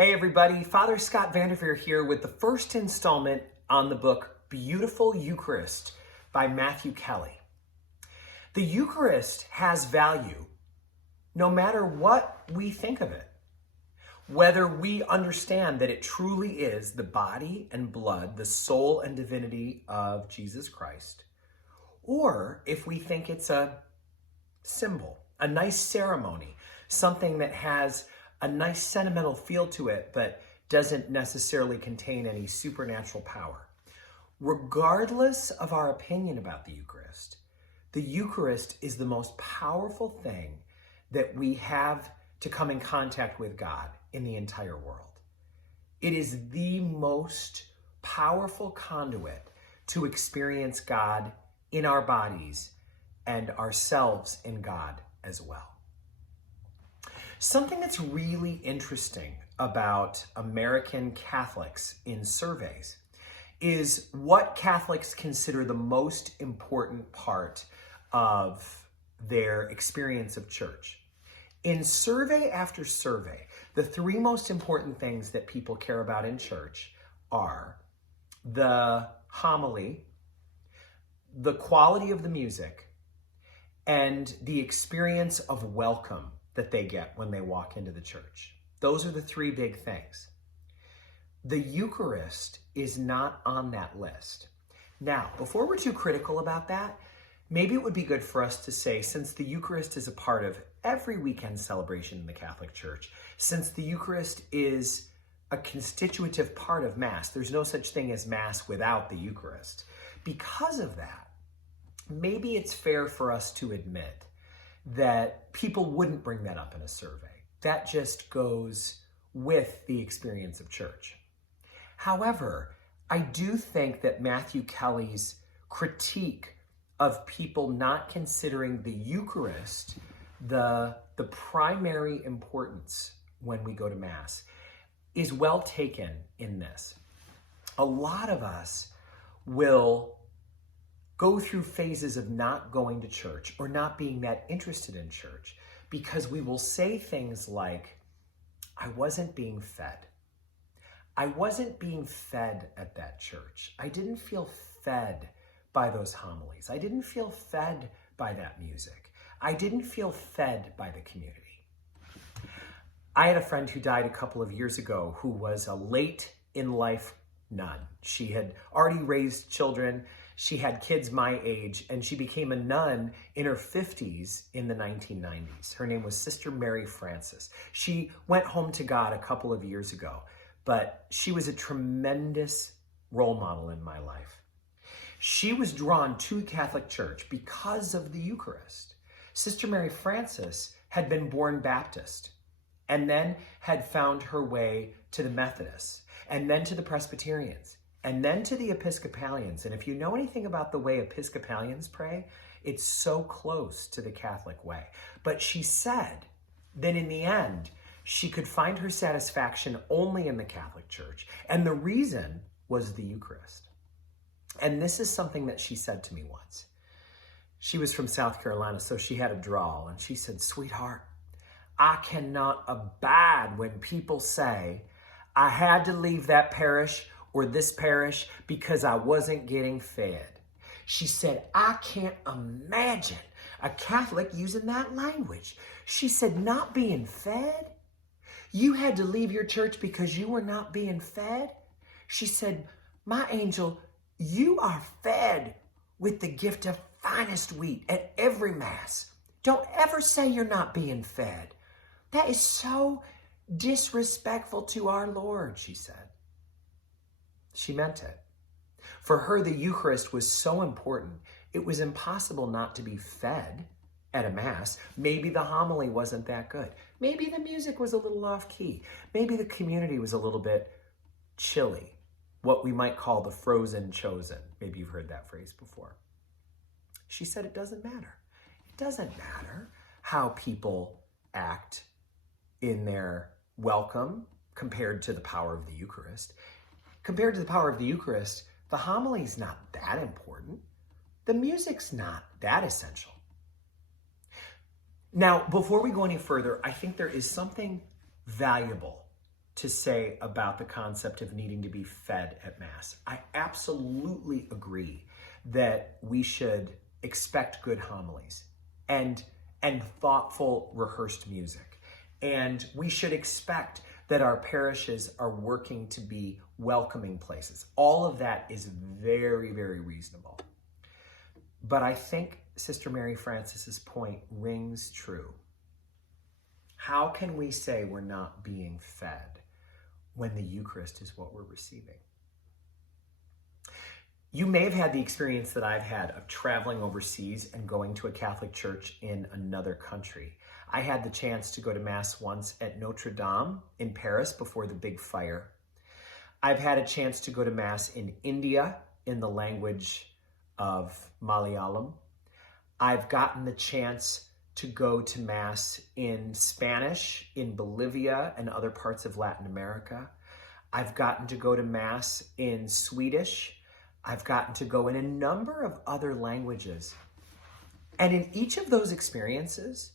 Hey everybody, Father Scott Vanderveer here with the first installment on the book Beautiful Eucharist by Matthew Kelly. The Eucharist has value no matter what we think of it. Whether we understand that it truly is the body and blood, the soul and divinity of Jesus Christ, or if we think it's a symbol, a nice ceremony, something that has a nice sentimental feel to it, but doesn't necessarily contain any supernatural power. Regardless of our opinion about the Eucharist is the most powerful thing that we have to come in contact with God in the entire world. It is the most powerful conduit to experience God in our bodies and ourselves in God as well. Something that's really interesting about American Catholics in surveys is what Catholics consider the most important part of their experience of church. In survey after survey, the three most important things that people care about in church are the homily, the quality of the music, and the experience of welcome that they get when they walk into the church. Those are the three big things. The Eucharist is not on that list. Now, before we're too critical about that, maybe it would be good for us to say, since the Eucharist is a part of every weekend celebration in the Catholic Church, since the Eucharist is a constitutive part of Mass, there's no such thing as Mass without the Eucharist. Because of that, maybe it's fair for us to admit that people wouldn't bring that up in a survey. That just goes with the experience of church. However, I do think that Matthew Kelly's critique of people not considering the Eucharist the primary importance when we go to Mass is well taken in this. A lot of us will go through phases of not going to church or not being that interested in church because we will say things like, I wasn't being fed. I wasn't being fed at that church. I didn't feel fed by those homilies. I didn't feel fed by that music. I didn't feel fed by the community. I had a friend who died a couple of years ago who was a late in life nun. She had already raised children. She had kids my age, and she became a nun in her 50s in the 1990s. Her name was Sister Mary Francis. She went home to God a couple of years ago, but she was a tremendous role model in my life. She was drawn to Catholic Church because of the Eucharist. Sister Mary Francis had been born Baptist and then had found her way to the Methodists and then to the Presbyterians and then to the Episcopalians. And if you know anything about the way Episcopalians pray, it's so close to the Catholic way. But she said that in the end, she could find her satisfaction only in the Catholic Church. And the reason was the Eucharist. And this is something that she said to me once. She was from South Carolina, so she had a drawl. And she said, "Sweetheart, I cannot abide when people say, I had to leave that parish or this parish because I wasn't getting fed." She said, "I can't imagine a Catholic using that language." She said, "Not being fed? You had to leave your church because you were not being fed?" She said, "My angel, you are fed with the gift of finest wheat at every Mass. Don't ever say you're not being fed. That is so disrespectful to our Lord," she said. She meant it. For her, the Eucharist was so important, it was impossible not to be fed at a Mass. Maybe the homily wasn't that good. Maybe the music was a little off key. Maybe the community was a little bit chilly, what we might call the frozen chosen. Maybe you've heard that phrase before. She said it doesn't matter. It doesn't matter how people act in their welcome compared to the power of the Eucharist. Compared to the power of the Eucharist, the homily's not that important. The music's not that essential. Now, before we go any further, I think there is something valuable to say about the concept of needing to be fed at Mass. I absolutely agree that we should expect good homilies and thoughtful rehearsed music. And we should expect that our parishes are working to be welcoming places. All of that is very, very reasonable. But I think Sister Mary Francis's point rings true. How can we say we're not being fed when the Eucharist is what we're receiving? You may have had the experience that I've had of traveling overseas and going to a Catholic church in another country. I had the chance to go to Mass once at Notre Dame in Paris before the big fire. I've had a chance to go to Mass in India in the language of Malayalam. I've gotten the chance to go to Mass in Spanish in Bolivia and other parts of Latin America. I've gotten to go to Mass in Swedish. I've gotten to go in a number of other languages. And in each of those experiences,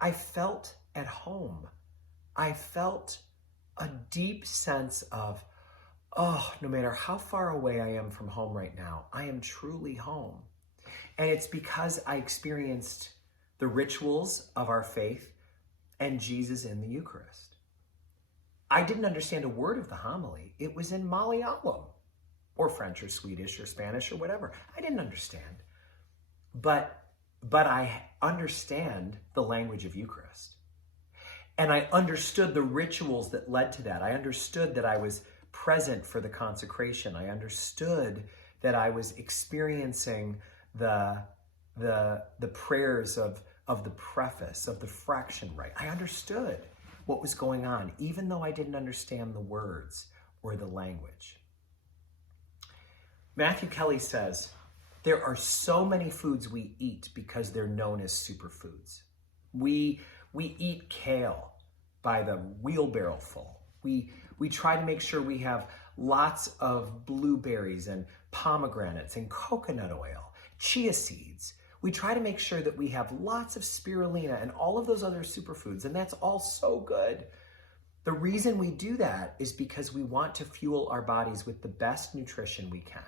I felt at home. I felt a deep sense of, oh, no matter how far away I am from home right now, I am truly home. And it's because I experienced the rituals of our faith and Jesus in the Eucharist. I didn't understand a word of the homily. It was in Malayalam or French or Swedish or Spanish or whatever. I didn't understand. But I understand the language of Eucharist. And I understood the rituals that led to that. I understood that I was present for the consecration. I understood that I was experiencing the prayers of the preface, of the fraction rite. I understood what was going on, even though I didn't understand the words or the language. Matthew Kelly says, there are so many foods we eat because they're known as superfoods. We eat kale by the wheelbarrow full. We try to make sure we have lots of blueberries and pomegranates and coconut oil, chia seeds. We try to make sure that we have lots of spirulina and all of those other superfoods, and that's all so good. The reason we do that is because we want to fuel our bodies with the best nutrition we can.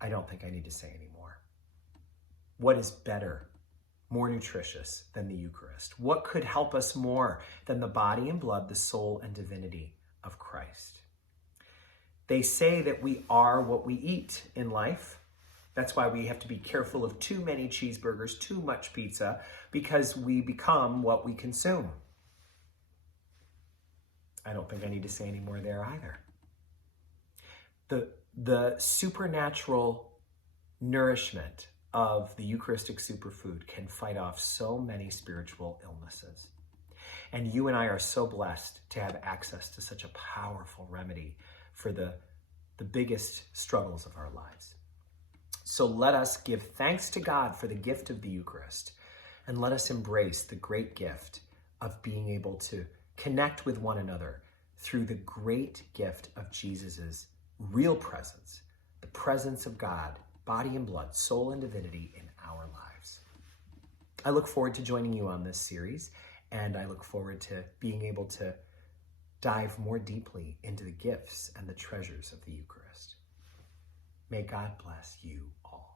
I don't think I need to say any more. What is better, more nutritious than the Eucharist? What could help us more than the body and blood, the soul and divinity of Christ? They say that we are what we eat in life. That's why we have to be careful of too many cheeseburgers, too much pizza, because we become what we consume. I don't think I need to say any more there either. The supernatural nourishment of the Eucharistic superfood can fight off so many spiritual illnesses. And you and I are so blessed to have access to such a powerful remedy for the biggest struggles of our lives. So let us give thanks to God for the gift of the Eucharist, and let us embrace the great gift of being able to connect with one another through the great gift of Jesus's real presence, the presence of God, body and blood, soul and divinity in our lives. I look forward to joining you on this series, and I look forward to being able to dive more deeply into the gifts and the treasures of the Eucharist. May God bless you all.